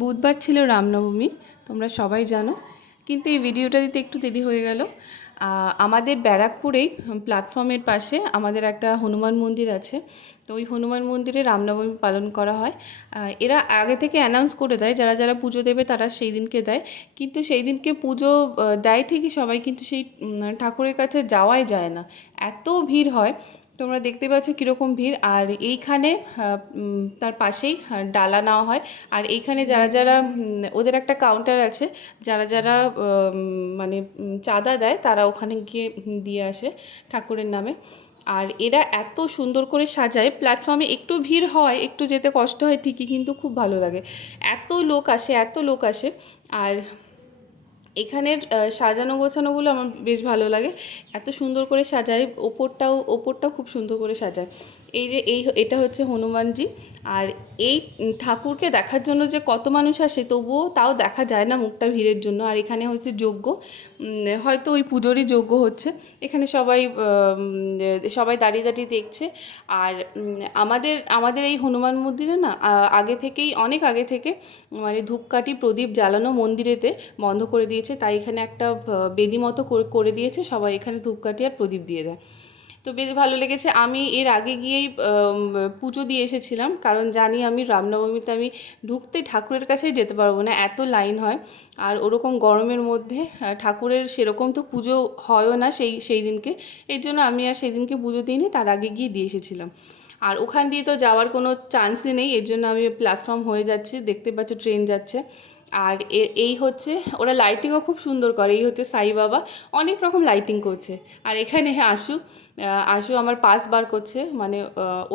বুধবার ছিল রামনবমী, তোমরা সবাই জানো। কিন্তু এই ভিডিওটা দিতে একটু দেরি হয়ে গেল। আমাদের ব্যারাকপুরেই প্ল্যাটফর্মের পাশে আমাদের একটা হনুমান মন্দির আছে। তো ওই হনুমান মন্দিরে রামনবমী পালন করা হয়। এরা আগে থেকে অ্যানাউন্স করে দেয়, যারা যারা পুজো দেবে তারা সেই দিনকে দেয়। কিন্তু সেই দিনকে পুজো দেয় ঠিকই সবাই, কিন্তু সেই ঠাকুরের কাছে যাওয়াই যায় না, এত ভিড় হয়। তোমরা দেখতে পাচ্ছ কীরকম ভিড়। আর এইখানে তার পাশেই ডালা নেওয়া হয়। আর এইখানে যারা যারা ওদের একটা কাউন্টার আছে, যারা যারা মানে চাঁদা দেয় তারা ওখানে গিয়ে দিয়ে আসে ঠাকুরের নামে। আর এরা এত সুন্দর করে সাজায়, প্ল্যাটফর্মে একটু ভিড় হয়, একটু যেতে কষ্ট হয় ঠিকই, কিন্তু খুব ভালো লাগে। এত লোক আসে, এত লোক আসে। আর এখানের সাজানো গোছানোগুলো আমার বেশ ভালো লাগে, এত সুন্দর করে সাজায়। ওপরটাও খুব সুন্দর করে সাজায়। এই যে এটা হচ্ছে হনুমানজি। আর এই ঠাকুরকে দেখার জন্য যে কত মানুষ আসে, তবুও তাও দেখা যায় না মুখটা ভিড়ের জন্য। আর এখানে হচ্ছে যজ্ঞ, হয়তো ওই পুজোরই যজ্ঞ হচ্ছে। এখানে সবাই দাঁড়িয়ে দাঁড়িয়ে দেখছে। আর আমাদের এই হনুমান মন্দিরে না আগে থেকেই, অনেক আগে থেকে মানে ধূপকাঠি প্রদীপ জ্বালানো মন্দিরেতে বন্ধ করে দিয়েছে। তাই এখানে একটা বেদি মতো করে দিয়েছে, সবাই এখানে ধূপকাঠি আর প্রদীপ দিয়ে দেয়। তো বেশ ভালো লেগেছে। আমি এর আগে গিয়েই পুজো দিয়ে এসেছিলাম, কারণ জানি আমি রামনবমীতে আমি ঢুকতে ঠাকুরের কাছেই যেতে পারবো না, এত লাইন হয়। আর ওরকম গরমের মধ্যে ঠাকুরের সেরকম তো পুজো হয়ও না সেই দিনকে। এর জন্য আমি আর সেই দিনকে পুজো দিইনি, তার আগে গিয়ে দিয়ে এসেছিলাম। আর ওখান দিয়ে তো যাওয়ার কোনো চান্সই নেই, এর জন্য আমি প্ল্যাটফর্ম হয়ে যাচ্ছি, দেখতে পাচ্ছ ট্রেন যাচ্ছে। আর এই হচ্ছে, ওরা লাইটিংও খুব সুন্দর করে। এই হচ্ছে সাই বাবা, অনেক রকম লাইটিং করছে। আর এখানে আশু আমার পাস বার করছে, মানে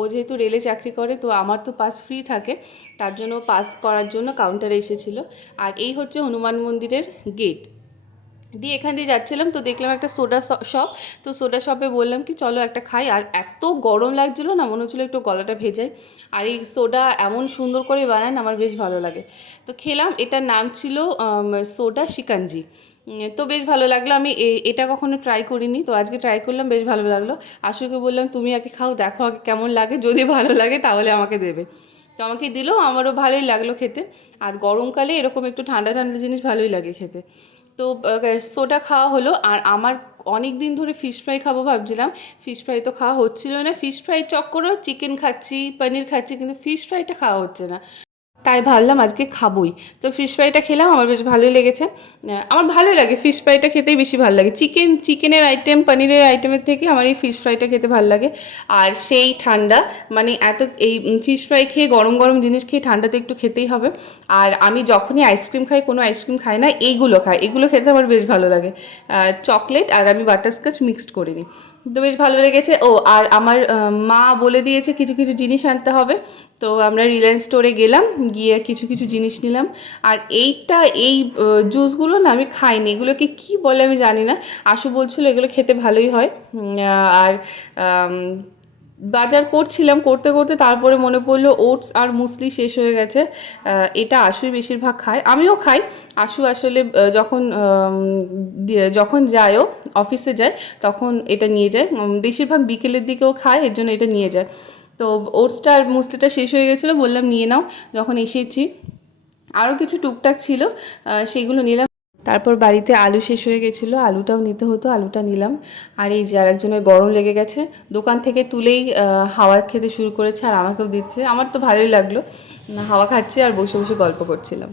ও যেহেতু রেলে চাকরি করে, তো আমার তো পাস ফ্রি থাকে, তার জন্য পাস করার জন্য কাউন্টারে এসেছিল। আর এই হচ্ছে হনুমান মন্দিরের গেট দিয়ে এখান দিয়ে যাচ্ছিলাম, তো দেখলাম একটা সোডা শপ। তো সোডা শপে বললাম কি চলো একটা খাই। আর এত গরম লাগছিলো না, মনে হচ্ছিলো একটু গলাটা ভেজাই। আর এই সোডা এমন সুন্দর করে বানায় না, আমার বেশ ভালো লাগে। তো খেলাম, এটার নাম ছিল সোডা শিকাঞ্জি। তো বেশ ভালো লাগলো। আমি এটা কখনো ট্রাই করিনি, তো আজকে ট্রাই করলাম, বেশ ভালো লাগলো। আশুকে বললাম তুমি আগে খাও, দেখো আগে কেমন লাগে, যদি ভালো লাগে তাহলে আমাকে দেবে। তো আমাকে দিলো, আমারও ভালোই লাগলো খেতে। আর গরমকালে এরকম একটু ঠান্ডা ঠান্ডা জিনিস ভালোই লাগে খেতে। তো সোডা খাওয়া হলো। আর আমার অনেক দিন ধরে ফিশ ফ্রাই খাবো ভাবছিলাম, ফিশ ফ্রাই তো খাওয়া হচ্ছিল না। ফিশ ফ্রাই চক্করেও চিকেন খাচ্ছি, পনির খাচ্ছি, কিন্তু ফিশ ফ্রাইটা খাওয়া হচ্ছে না। তাই ভাবলাম আজকে খাবোই। তো ফিশ ফ্রাইটা খেলাম, আমার বেশ ভালোই লেগেছে। আমার ভালোই লাগে ফিশ ফ্রাইটা, খেতেই বেশি ভালো লাগে। চিকেনের আইটেম, পনিরের আইটেমের থেকে আমার এই ফিশ ফ্রাইটা খেতে ভালো লাগে। আর সেই ঠান্ডা, মানে এই ফিশ ফ্রাই খেয়ে, গরম গরম জিনিস খেয়ে ঠান্ডা তো একটু খেতেই হবে। আর আমি যখনই আইসক্রিম খাই, কোনো আইসক্রিম খাই না, এইগুলো খাই, এগুলো খেতে আমার বেশ ভালো লাগে। চকলেট আর আমি বাটারস্কচ মিক্সড করে নিই, তো বেশ ভালো লেগেছে। আর আমার মা বলে দিয়েছে কিছু কিছু জিনিস আনতে হবে। তো আমরা রিলায়েন্স স্টোরে গেলাম, গিয়ে কিছু কিছু জিনিস নিলাম। আর এই জুসগুলো না আমি খাইনি, এগুলোকে কি বলে আমি জানি না। আশু বলছিল এগুলো খেতে ভালোই হয়। আর বাজার করতে করতে তারপরে মনে পড়লো ওটস আর মুসলি শেষ হয়ে গেছে। এটা আশুই বেশিরভাগ খায়, আমিও খাই। আশু আসলে যখন যায়ও, অফিসে যায়, তখন এটা নিয়ে যায়। বেশিরভাগ বিকেলের দিকেও খায়, এর জন্য এটা নিয়ে যায়। তো ওটসটা আর মুসলিটা শেষ হয়ে গেছিলো, বললাম নিয়ে নাও যখন এসেছি। আরও কিছু টুকটাক ছিল, সেগুলো নিলাম। তারপর বাড়িতে আলু শেষ হয়ে গেছিলো, আলুটাও নিতে হতো, আলুটা নিলাম। আর এই যে আরেকজনের গরম লেগে গেছে, দোকান থেকে তুলেই হাওয়া খেতে শুরু করেছে, আর আমাকেও দিচ্ছে। আমার তো ভালোই লাগলো, হাওয়া খাচ্ছি আর বসে বসে গল্প করছিলাম।